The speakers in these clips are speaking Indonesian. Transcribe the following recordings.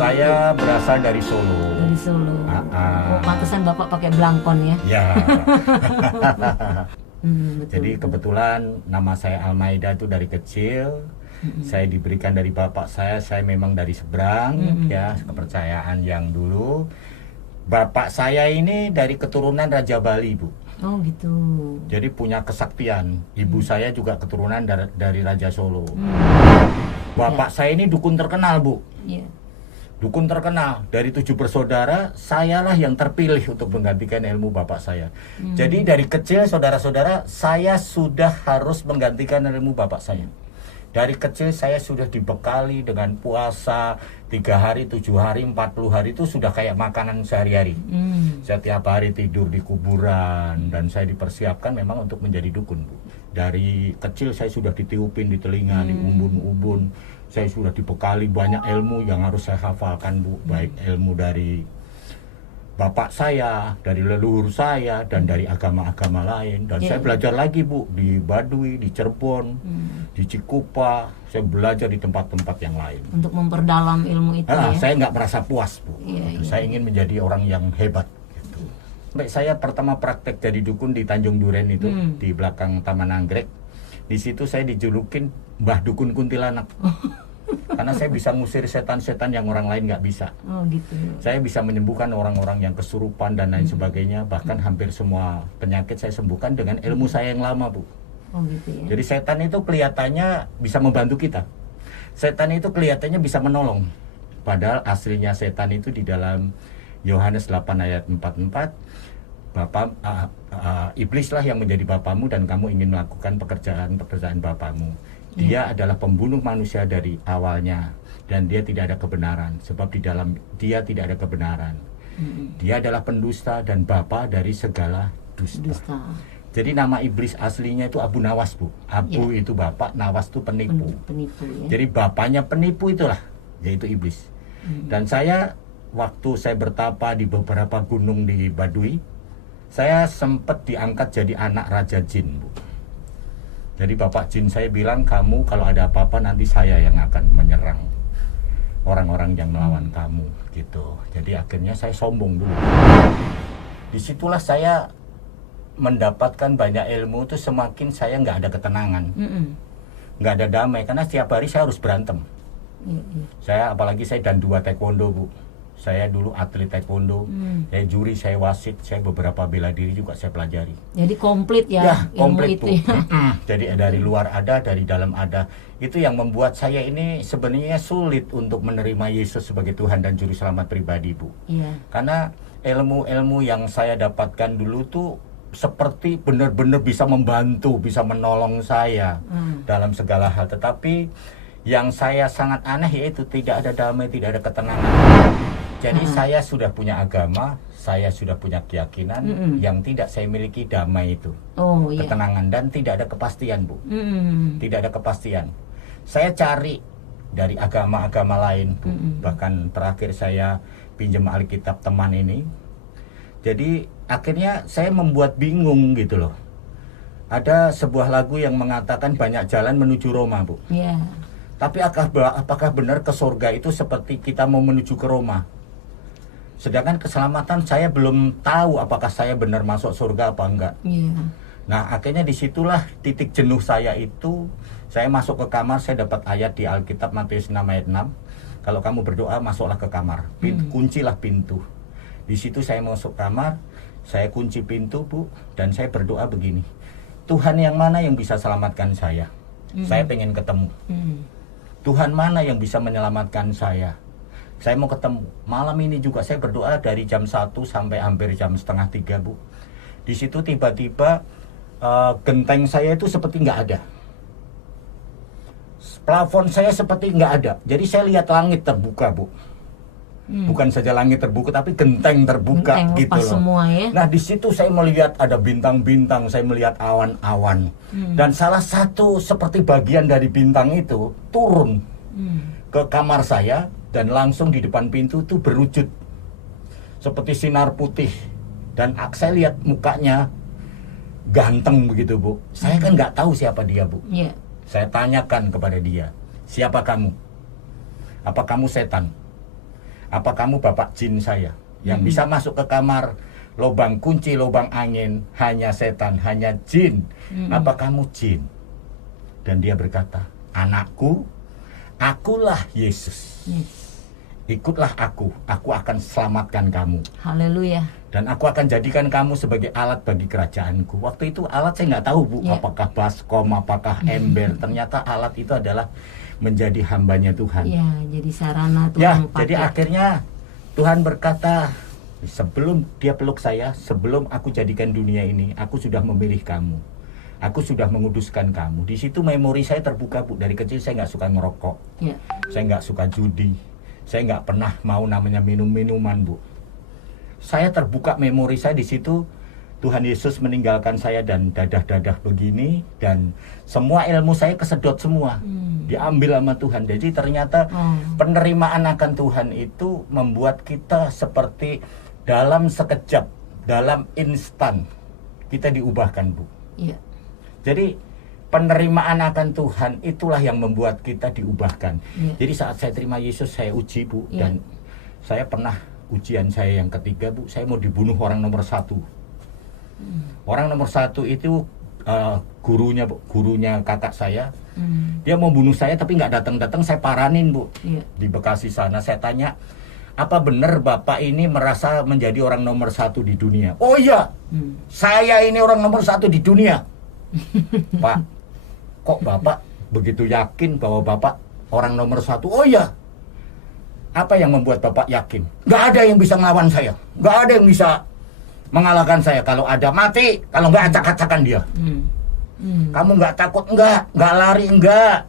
Saya berasal dari Solo. Dari Solo. Oh, pantesan Bapak pakai belangkon ya? Ya. Betul, Jadi betul. kebetulan nama saya Almaida itu dari kecil. Saya diberikan dari bapak saya memang dari seberang, ya, kepercayaan yang dulu. Bapak saya ini dari keturunan Raja Bali, Bu. Oh gitu. Jadi punya kesaktian. Ibu saya juga keturunan dari Raja Solo. Bapak saya ini dukun terkenal, Bu. Iya. Dukun terkenal. Dari 7 bersaudara, sayalah yang terpilih untuk menggantikan ilmu bapak saya. Jadi dari kecil, saudara-saudara, saya sudah harus menggantikan ilmu bapak saya. Dari kecil saya sudah dibekali dengan puasa 3 hari, 7 hari, 40 hari itu sudah kayak makanan sehari-hari. Setiap hari tidur di kuburan dan saya dipersiapkan memang untuk menjadi dukun, Bu. Dari kecil saya sudah ditiupin di telinga, di umbun-umbun. Saya sudah dibekali banyak ilmu yang harus saya hafalkan, Bu. Baik ilmu dari bapak saya, dari leluhur saya, dan dari agama-agama lain. Dan saya belajar lagi, Bu, di Baduy, di Cirebon, di Cikupa. Saya belajar di tempat-tempat yang lain. Untuk memperdalam ilmu itu ya? Saya nggak merasa puas, Bu. Iya. Saya ingin menjadi orang yang hebat. Gitu. Sampai saya pertama praktek jadi dukun di Tanjung Duren itu, di belakang Taman Anggrek. Di situ saya dijulukin Mbah Dukun Kuntilanak. Karena saya bisa ngusir setan-setan yang orang lain nggak bisa. Oh gitu. Saya bisa menyembuhkan orang-orang yang kesurupan dan lain sebagainya. Bahkan hampir semua penyakit saya sembuhkan dengan ilmu saya yang lama, Bu. Oh gitu ya. Jadi setan itu kelihatannya bisa membantu kita. Setan itu kelihatannya bisa menolong. Padahal aslinya setan itu di dalam Yohanes 8 ayat 44, iblislah yang menjadi bapamu dan kamu ingin melakukan pekerjaan bapamu. Dia adalah pembunuh manusia dari awalnya dan dia tidak ada kebenaran sebab di dalam dia tidak ada kebenaran. Dia adalah pendusta dan bapa dari segala dusta. Jadi nama iblis aslinya itu Abu Nawas, Bu. Abu itu bapak, Nawas itu penipu. Penipu ya. Jadi bapaknya penipu itulah, yaitu iblis. Dan saya waktu saya bertapa di beberapa gunung di Baduy, saya sempat diangkat jadi anak Raja Jin, Bu. Jadi Bapak Jin saya bilang, kamu kalau ada apa-apa nanti saya yang akan menyerang orang-orang yang melawan kamu, gitu. Jadi akhirnya saya sombong dulu. Disitulah saya mendapatkan banyak ilmu, itu semakin saya nggak ada ketenangan, nggak ada damai, karena setiap hari saya harus berantem. Saya apalagi saya dan 2 taekwondo, Bu. Saya dulu atlet taekwondo, saya juri, saya wasit, saya beberapa bela diri juga saya pelajari. Jadi komplit ya, Ya, ilmu komplit, itu Bu. ya. Jadi dari luar ada, dari dalam ada. Itu yang membuat saya ini sebenarnya sulit untuk menerima Yesus sebagai Tuhan dan Juru Selamat pribadi, Bu. Iya. Karena ilmu-ilmu yang saya dapatkan dulu tuh seperti benar-benar bisa membantu, bisa menolong saya dalam segala hal. Tetapi yang saya sangat aneh yaitu tidak ada damai, tidak ada ketenangan. Jadi saya sudah punya agama, saya sudah punya keyakinan yang tidak saya miliki damai itu. Oh iya. Ketenangan dan tidak ada kepastian, Bu. Tidak ada kepastian. Saya cari dari agama-agama lain, Bu. Bahkan terakhir saya pinjam Alkitab teman ini. Jadi akhirnya saya membuat bingung gitu loh. Ada sebuah lagu yang mengatakan banyak jalan menuju Roma, Bu. Iya. Tapi apakah benar ke surga itu seperti kita mau menuju ke Roma? Sedangkan keselamatan saya belum tahu apakah saya benar masuk surga apa enggak. Iya. Nah akhirnya disitulah titik jenuh saya itu. Saya masuk ke kamar, saya dapat ayat di Alkitab Matius 6 ayat 6. Kalau kamu berdoa masuklah ke kamar, kuncilah pintu. Di situ saya masuk kamar, saya kunci pintu, Bu, dan saya berdoa begini. Tuhan yang mana yang bisa selamatkan saya? Saya pengen ketemu. Tuhan mana yang bisa menyelamatkan saya? Saya mau ketemu. Malam ini juga saya berdoa dari jam 1 sampai hampir jam setengah 3, Bu. Di situ tiba-tiba genteng saya itu seperti nggak ada. Plafon saya seperti nggak ada. Jadi saya lihat langit terbuka, Bu. Bukan saja langit terbuka, tapi genteng terbuka, Genteng gitu lepas loh. semua ya. Nah di situ saya melihat ada bintang-bintang, saya melihat awan-awan. Dan salah satu seperti bagian dari bintang itu turun ke kamar saya. Dan langsung di depan pintu itu berwujud seperti sinar putih. Dan saya lihat mukanya ganteng begitu, Bu. Saya kan nggak tahu siapa dia, Bu. Iya. Saya tanyakan kepada dia, siapa kamu? Apa kamu setan? Apa kamu bapak jin saya yang bisa masuk ke kamar, lubang kunci, lubang angin, hanya setan, hanya jin. Apa kamu jin? Dan dia berkata, anakku, akulah Yesus. Ikutlah aku akan selamatkan kamu. Haleluya. Dan aku akan jadikan kamu sebagai alat bagi kerajaanku. Waktu itu alat saya nggak tahu, Bu, apakah baskom, apakah ember. Ternyata alat itu adalah menjadi hambanya Tuhan. Ya, jadi sarana Ya, Tuhan pakai. jadi akhirnya Tuhan berkata, sebelum dia peluk saya, sebelum aku jadikan dunia ini, aku sudah memilih kamu. Aku sudah menguduskan kamu. Di situ memori saya terbuka, Bu. Dari kecil saya nggak suka ngerokok. Ya. Saya nggak suka judi. Saya nggak pernah mau namanya minum-minuman, Bu. Saya terbuka memori saya di situ. Tuhan Yesus meninggalkan saya dan dadah-dadah begini. Dan semua ilmu saya kesedot semua. Diambil sama Tuhan. Jadi ternyata penerimaan akan Tuhan itu membuat kita seperti dalam sekejap, dalam instan kita diubahkan, Bu. Iya. Jadi penerimaan akan Tuhan itulah yang membuat kita diubahkan. Jadi saat saya terima Yesus, saya uji, Bu. Dan saya pernah ujian saya yang ketiga, Bu. Saya mau dibunuh orang nomor 1. Orang nomor 1 itu gurunya, Bu. Gurunya kakak saya. Dia mau bunuh saya tapi nggak datang-datang, saya paranin, Bu. Di Bekasi sana saya tanya, apa benar Bapak ini merasa menjadi orang nomor 1 di dunia? Oh iya, saya ini orang nomor 1 di dunia. Pak, kok Bapak begitu yakin bahwa Bapak orang nomor 1? Oh iya. Apa yang membuat Bapak yakin? Nggak ada yang bisa ngelawan saya. Nggak ada yang bisa mengalahkan saya. Kalau ada mati, kalau nggak acak-acakan dia. Kamu nggak takut? Nggak lari? Nggak.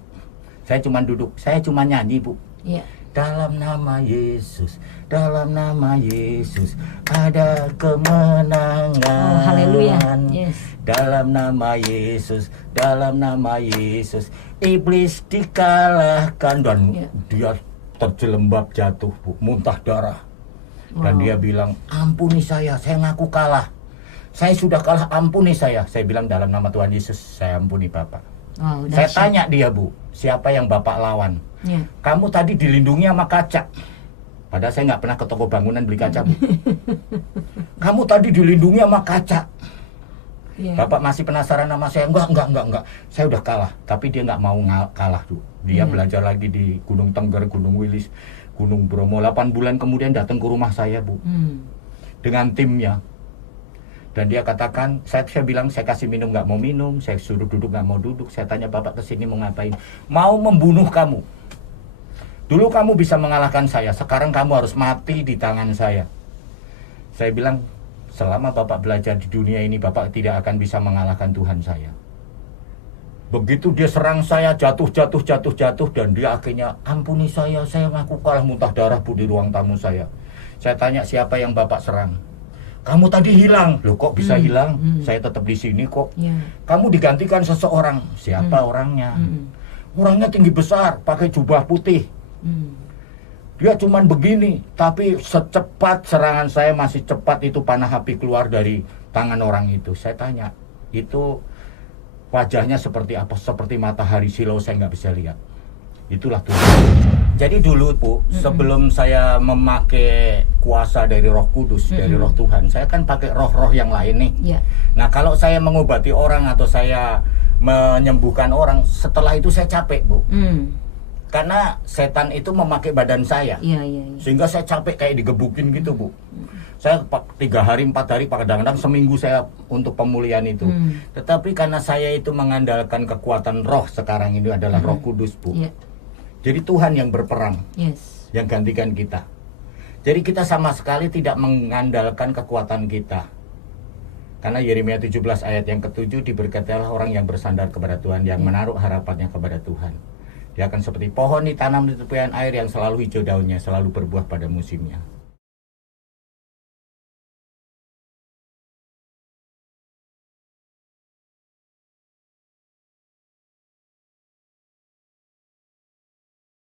Saya cuma duduk, saya cuma nyanyi, Bu. Dalam nama Yesus, dalam nama Yesus ada kemenangan. Haleluya. Yes. Dalam nama Yesus, dalam nama Yesus iblis dikalahkan. Dan dia terjelembab jatuh, Bu, muntah darah. Dan dia bilang, ampuni saya ngaku kalah. Saya sudah kalah, ampuni saya. Saya bilang, dalam nama Tuhan Yesus, saya ampuni Bapak. Saya tanya dia, Bu, siapa yang Bapak lawan? Kamu tadi dilindungi sama kaca. Padahal saya nggak pernah ke toko bangunan beli kaca, Bu. Kamu tadi dilindungi sama kaca. Bapak masih penasaran sama saya? Enggak. Saya udah kalah. Tapi dia nggak mau kalah, Bu. Dia belajar lagi di Gunung Tengger, Gunung Wilis, Gunung Bromo. 8 bulan kemudian datang ke rumah saya, Bu. Dengan timnya. Dan dia katakan, saya bilang saya kasih minum nggak mau minum, saya suruh duduk nggak mau duduk. Saya tanya, Bapak kesini mau ngapain? Mau membunuh kamu. Dulu kamu bisa mengalahkan saya, sekarang kamu harus mati di tangan saya. Saya bilang, selama Bapak belajar di dunia ini, Bapak tidak akan bisa mengalahkan Tuhan saya. Begitu dia serang saya, jatuh, dan dia akhirnya, ampuni saya ngaku kalah, muntah darah, Bu, di ruang tamu saya. Saya tanya, siapa yang Bapak serang? Kamu tadi hilang. Loh, kok bisa hilang? Saya tetap di sini kok. Kamu digantikan seseorang. Siapa orangnya? Orangnya tinggi besar, pakai jubah putih. Dia cuman begini, tapi secepat serangan saya masih cepat itu panah api keluar dari tangan orang itu. Saya tanya, itu wajahnya seperti apa? Seperti matahari silau, saya nggak bisa lihat. Itulah Tuhan. Jadi dulu, Bu, sebelum saya memakai kuasa dari Roh Kudus, dari Roh Tuhan, saya kan pakai roh-roh yang lain nih. Nah, kalau saya mengobati orang atau saya menyembuhkan orang, setelah itu saya capek, Bu. Karena setan itu memakai badan saya. Sehingga saya capek kayak digebukin gitu, Bu. Saya 3 hari, 4 hari, kadang-kadang seminggu saya untuk pemulihan itu. Tetapi karena saya itu mengandalkan kekuatan roh sekarang ini adalah Roh Kudus, Bu. Jadi Tuhan yang berperang, yang gantikan kita. Jadi kita sama sekali tidak mengandalkan kekuatan kita. Karena Yeremia 17 ayat yang ke-7, diberkatilah orang yang bersandar kepada Tuhan, yang menaruh harapannya kepada Tuhan. Dia akan seperti pohon ditanam di tepian air yang selalu hijau daunnya, selalu berbuah pada musimnya.